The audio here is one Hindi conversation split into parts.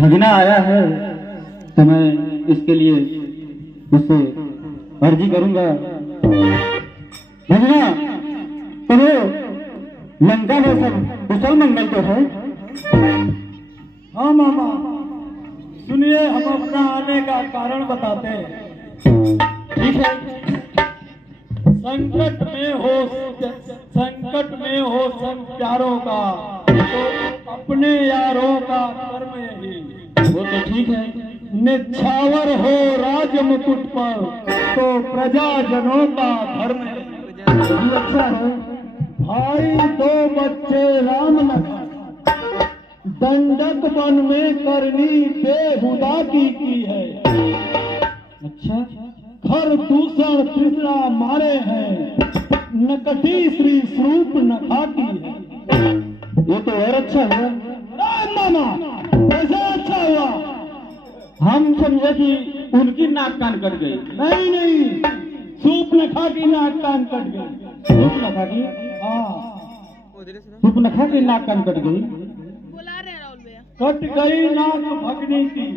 भगना आया है तो मैं इसके लिए उससे अर्जी करूंगा। भगना, तुम्हें लंका में सब कुशल मंगल तो है? हाँ मामा, सुनिए, हम अपना आने का कारण बताते हैं। ठीक है। संकट में हो संग प्यारों का, तो अपने यारों का कर्म यही। वो तो ठीक है। निछावर हो राज मुकुट पर, तो प्रजाजनों का धर्म यही अच्छा है। भाई दो बच्चे राम लखन, दंडक वन में करनी बेहुदा की है। अच्छा, खर दूषण तृष्णा मारे हैं, नकटी श्री स्वरूप नखाती है। ये तो और अच्छा हुआ। मामा, कैसे अच्छा हुआ? हम समझे कि उनकी नाक कान कट गई। नहीं नहीं, सूप नखा की नाक कान कट गई। सूप नखा की? हाँ, सूप नखा की नाक कान कट गई। बुला रहे हैं राहुल भैया। कट गई नाक भगनी की।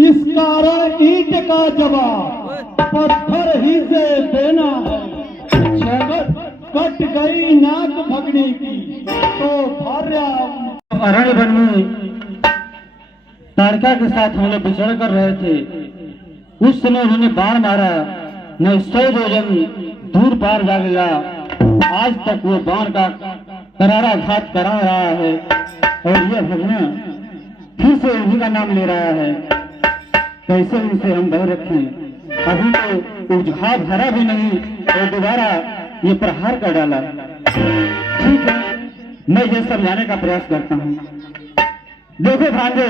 इस कारण ईंट का जवाब पत्थर ही से देना है। कट गई नाक भगनी की, तो भार्या अरण्य वन में ताड़का के साथ हम लोग विचरण कर रहे थे। उस समय उन्होंने बाण मारा, मैं 100 योजन दूर पार जा गया। आज तक वो बाण का करारा घात करा रहा है और यह भगना फिर से उन्हीं का नाम ले रहा है। कैसे उनसे हम भय रखें? अभी तो उजहा भरा भी नहीं और दोबारा ये प्रहार कर डाला। ठीक है, मैं ये समझाने का प्रयास करता हूँ। देखो भांजे,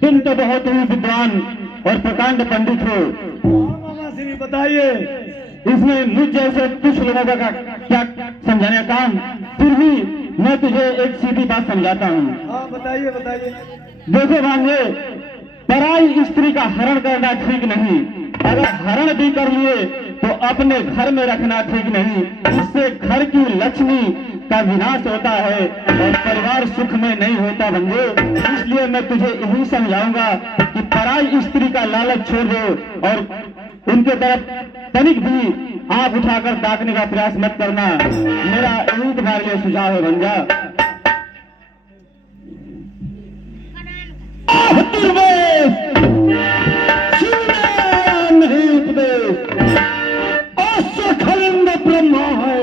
तुम तो बहुत ही विद्वान और प्रकांड पंडित हो। मामा श्री बताइए। इसमें मुझ जैसे कुछ लोगों का क्या समझाने का काम? फिर भी मैं तुझे एक सीधी बात समझाता हूँ। हाँ बताइए बताइए। देखो भांजे, पराई स्त्री का हरण करना ठीक नहीं। अगर हरण भी कर लिए तो अपने घर में रखना ठीक नहीं। इससे घर की लक्ष्मी का विनाश होता है और परिवार सुख में नहीं होता बंधु। इसलिए मैं तुझे यही समझाऊंगा कि पराई स्त्री का लालच छोड़ दो और उनके तरफ तनिक भी आंख उठाकर ताकने का प्रयास मत करना। मेरा यही तुम्हारे लिए सुझाव है भंजा। नहीं उपदेश असखलिंद ब्रह्मा है,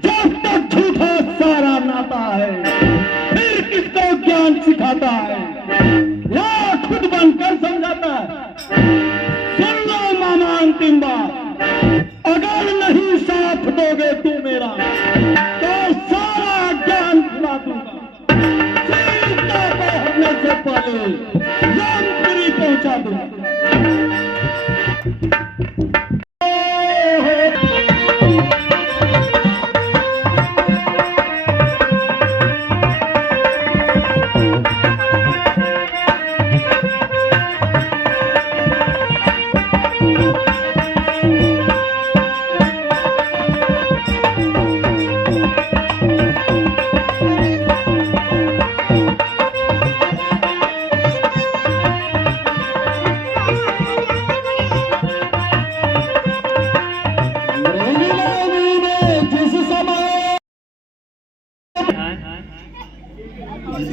जब तक झूठा सारा नाता है, फिर किसको ज्ञान सिखाता है या खुद बनकर समझाता है। सुन लो मामा, अंतिम बात, अगर नहीं साथ दोगे तू मेरा, तो सारा ज्ञान खिला दूंगा। सीता को होने से पहले रामपुरी पहुंचा दूंगा।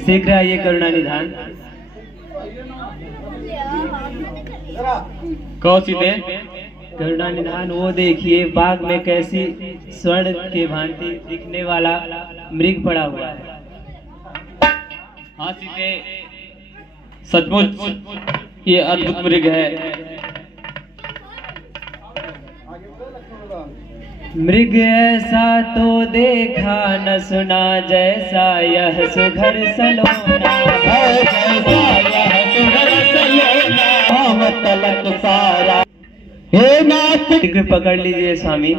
शीघ्र आइए करुणा निधान। कौशिते, करुणा निधान, वो देखिए बाग में कैसी स्वर्ण के भांति दिखने वाला मृग पड़ा हुआ है। हाँ सीते, सचमुच ये अद्भुत मृग है। मृग ऐसा तो देखा न सुना, जैसा यह सुघर सलोना है, जैसा यह सुघर सलोना हम तलक सारा। हे नाथ, पकड़ लीजिए स्वामी।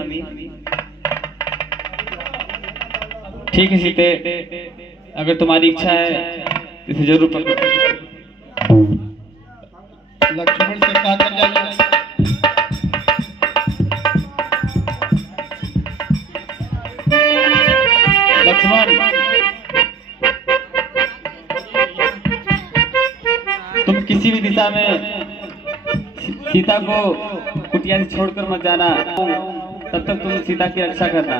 ठीक है सीते, अगर तुम्हारी इच्छा है इसे जरूर पकड़ो। लक्ष्मण से कहकर जाइए। दिशा में सीता को कुटिया से छोड़कर मत जाना, तब तक तुम सीता की रक्षा करना।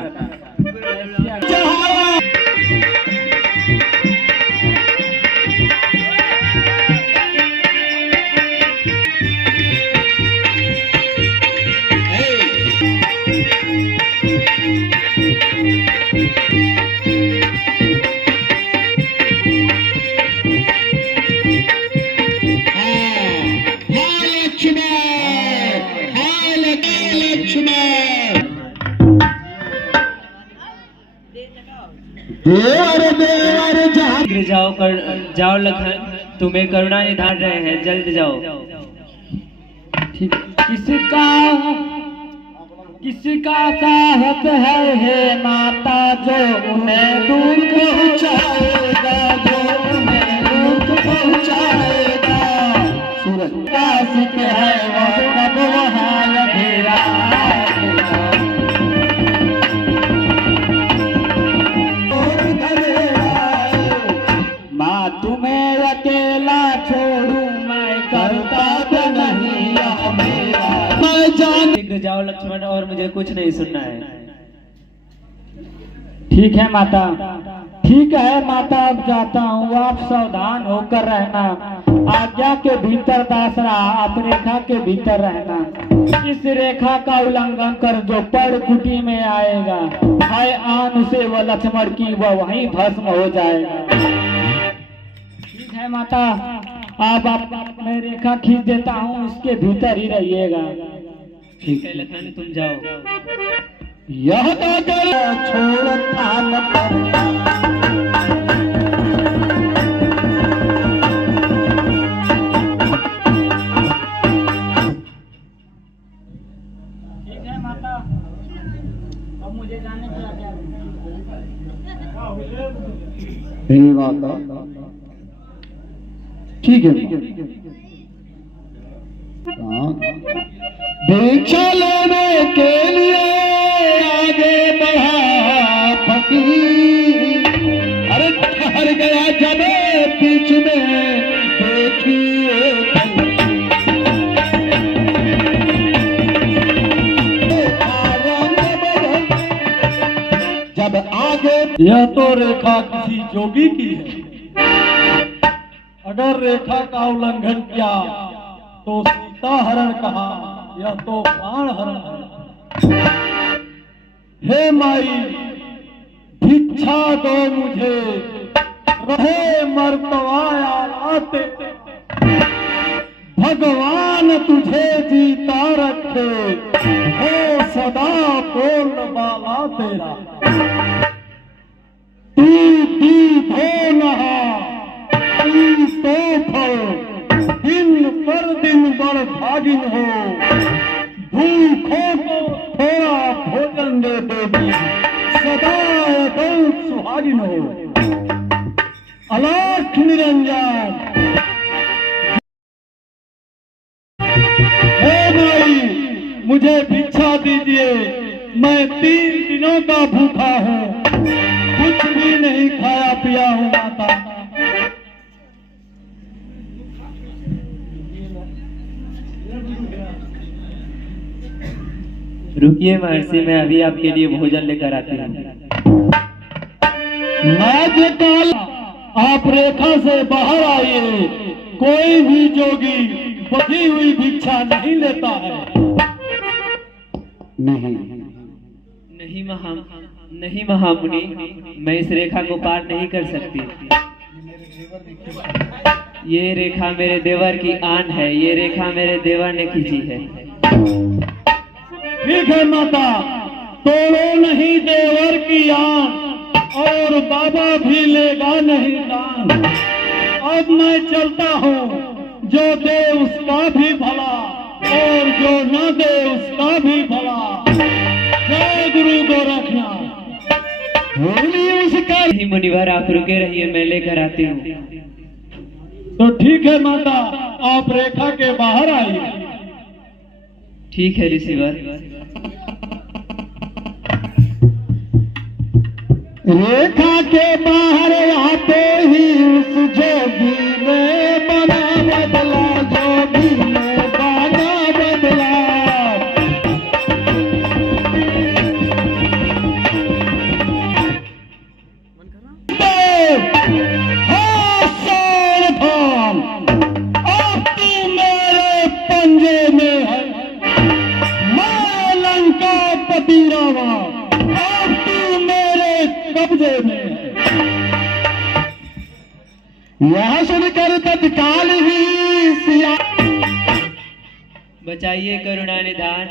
गिर जाओ जाओ लखन, तुम्हें करुणा निधान रहे हैं, जल्द जाओ। ठीक। किसका साहस है हे माता जो उन्हें दूर पहुंचाएगा, जो उन्हें दूर पहुंचाएगा। सूरज का सिक है वो कब वहाँ अंधेरा माँ तुम्हें अकेला छोड़ू मैं करता तो नहीं मेरा। मैं जान गिर जाओ लक्ष्मण, और मुझे कुछ नहीं सुनना है। ठीक है माता, ठीक है माता, अब जाता हूँ। आप सावधान होकर रहना, आज्ञा के भीतर दास रहा, आप रेखा के भीतर रहना। इस रेखा का उल्लंघन कर जो पड़ कुटी में आएगा, हाय आन से वह लक्ष्मण की वह वहीं भस्म हो जाएगा। ठीक है माता, आप मैं रेखा खींच देता हूँ, उसके भीतर ही रहिएगा। ठीक है लखन, तुम जाओ। यह छोड़ थान पर मुझे जाने का क्या ठीक है। दीक्षा लेने के लिए आगे बढ़ा फकीर, अरे ठहर गया जब बीच में देखिए जब आगे। यह तो रेखा किसी जोगी की है, अगर रेखा का उल्लंघन किया तो सीता हरण कहा, यह तो प्राण हरण है। हे माई भिक्षा दो मुझे, रहे मर्तवाया आते, भगवान तुझे जीता रखे, हो सदा पूर्ण बाला तेरा। दी धो नहा दिन पर दिन बड़ भागिन हो, भूखों को थोड़ा भोजन दे देगी, सदा दल सुहागिन हो। अलाख निरंजन हे माई मुझे भिक्षा दीजिए, मैं 3 दिनों का भूखा हूँ, कुछ भी नहीं खाया पिया हूँ माता। रुकिए महर्षि, मैं अभी आपके लिए भोजन लेकर आती हूँ। काल आप रेखा से बाहर आइए, कोई भी जोगी बची हुई भिक्षा नहीं लेता है। नहीं महामुनि, मैं इस रेखा को पार नहीं कर सकती। ये रेखा मेरे देवर की आन है, ये रेखा मेरे देवर ने खींची है। ठीक है माता, तोड़ो नहीं देवर की आन, और बाबा भी लेगा नहीं दान। अब मैं चलता हूँ, जो दे उसका भी भला, और जो न दे उसका भी भला। जय गुरु गोरखनाथ। नहीं मुनिवर, आप रुके रहिए, मैं लेकर आती हूँ। तो ठीक है माता, आप रेखा के बाहर आइए। ठीक है ऋषिवर। रेखा के बाहर आते ही उस जोगी ने बना बदला जो बेटी रामा, अब तू मेरे कब्जे में है। यह सुनकर तत्काल ही सिया बचाइए करुणा निधान,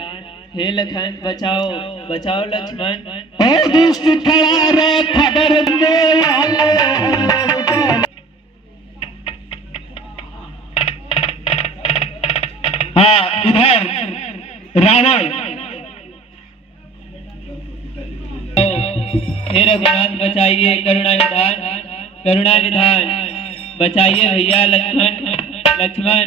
हे लखन बचाओ बचाओ लक्ष्मण। और दुष्ट खड़ा रे खबर दे वाले। हाँ, इधर रावण। हे रघुनाथ बचाइए करुणा निधान, करुणा निधान बचाइए भैया लक्ष्मण लक्ष्मण।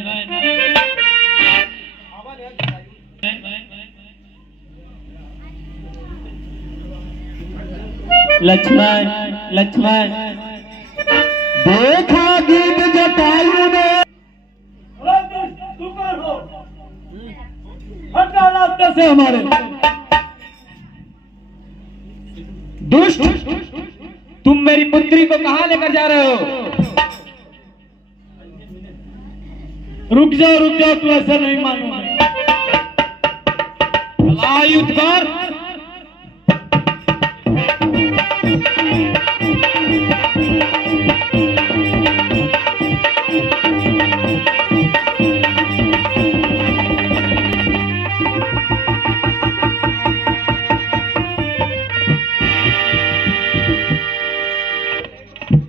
लक्ष्मण लक्ष्मण देखा गीत जटायु ने। हटा रास्ते से हमारे दुष्ट। तुम मेरी पुत्री को कहाँ लेकर जा रहे हो? रुक जाओ, तू ऐसा नहीं मानूंगा। युद्ध कर।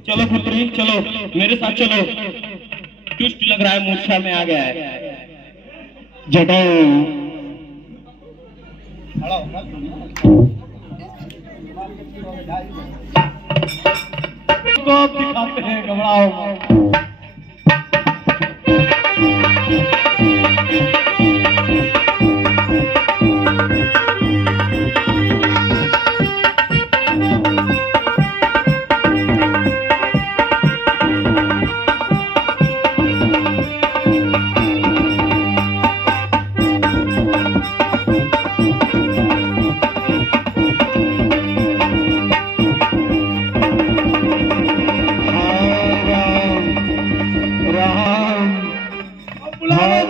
चलो पुत्री चलो, मेरे साथ चलो। दुष्ट लग रहा है, मूर्छा में आ गया है। जटायु को दिखाते हैं, घबराओ।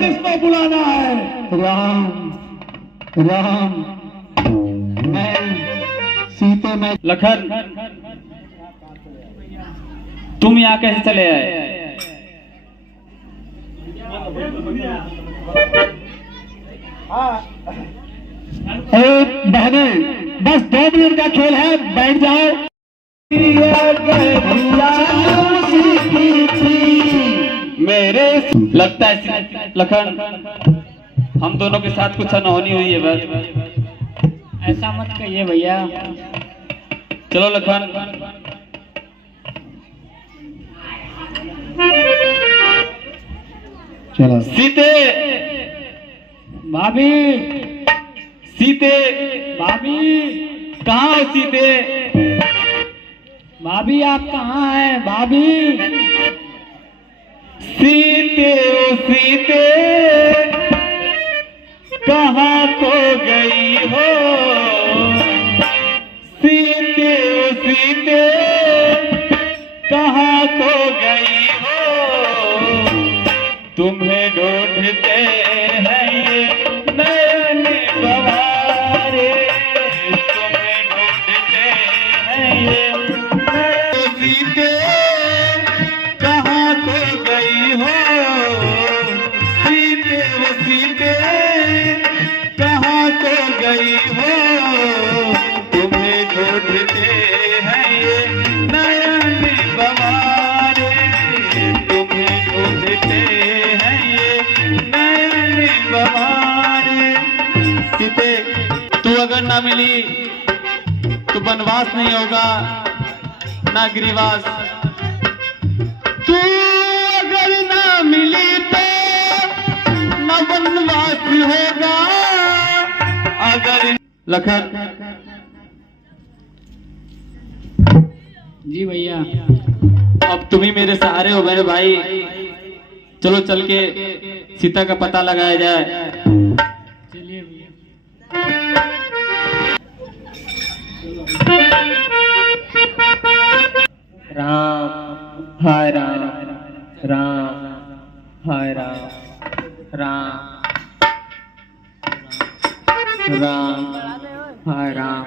जिसको बुलाना है। राम राम मैं सीते में। लखन, तुम यहाँ कैसे चले आए? बहने बस 2 मिनट का खेल है, बैठ जाओ। मेरे लगता है लखन, हम दोनों के साथ कुछ अनहोनी हुई है। बस ऐसा मत कहिए भैया। चलो लखन। चलो सीते, भाभी सीते, भाभी कहाँ हो सीते? भाभी आप कहाँ हैं भाभी? सीते ओ सीते कहाँ खो गई हो? सीते ओ सीते कहाँ खो गई हो? तुम्हें ढूंढते हैं ये नयन बवारे, तुम्हें ढूंढते हैं ये नयन। सीते कहाँ खो गई हो? सीते वो सीते कहाँ खो गई हो? तुम्हें ढूंढते हैं ये नयन बवारे, तुम्हें ढूंढते हैं ये नयन बवारे। सीते, तू अगर ना मिली तो वनवास नहीं होगा ना गिरिवास। तू अगर ना मिली तो न वनवास होगा। अगर लखन। जी भैया। अब तुम ही मेरे सहारे हो मेरे भाई। चलो चल के सीता का पता लगाया जाए। चलिए भैया। राम हाय राम, राम हाय राम, राम राम हाय राम,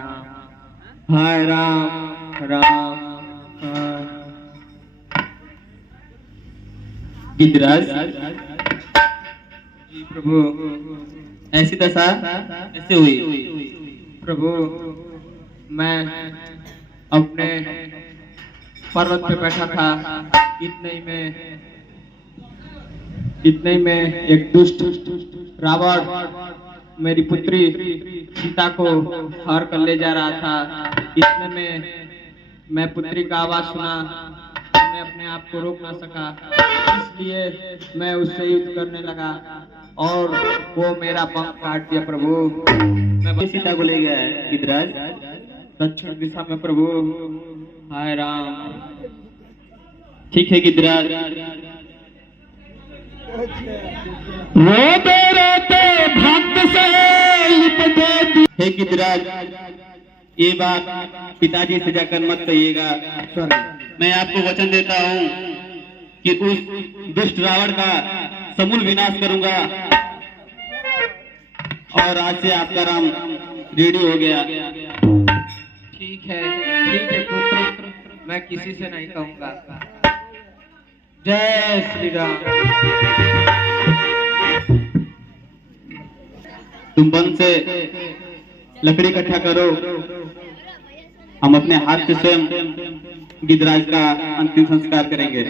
हाय राम, राम हाय। गिरिराज, जी प्रभु, ऐसी दशा कैसे हुई? प्रभु मैं अपने पर्वत पे बैठा था, इतने ही में एक दुष्ट रावण मेरी पुत्री सीता को हर कर ले जा रहा था। इतने में मैं पुत्री का आवाज सुना, तो मैं अपने आप को रोक ना सका, इसलिए मैं उससे युद्ध करने लगा और वो मेरा पंख काट दिया प्रभु। मैं सीता को ले गया है गिरिराज? दक्षिण दिशा में प्रभु। हाय राम। ठीक है गिरिराज, रोते रोते भक्त से लिपटे हे गिरिराज, ये बात पिताजी से जाकर मत कहिएगा। मैं आपको वचन देता हूँ कि उस दुष्ट रावण का समूल विनाश करूंगा और आज से आपका राम रेडी हो गया। ठीक है पुत्र, मैं किसी से नहीं कहूंगा। जय श्री राम। तुम वन से लकड़ी इकट्ठा करो, हम अपने हाथ से स्वयं गिरिराज का अंतिम संस्कार करेंगे।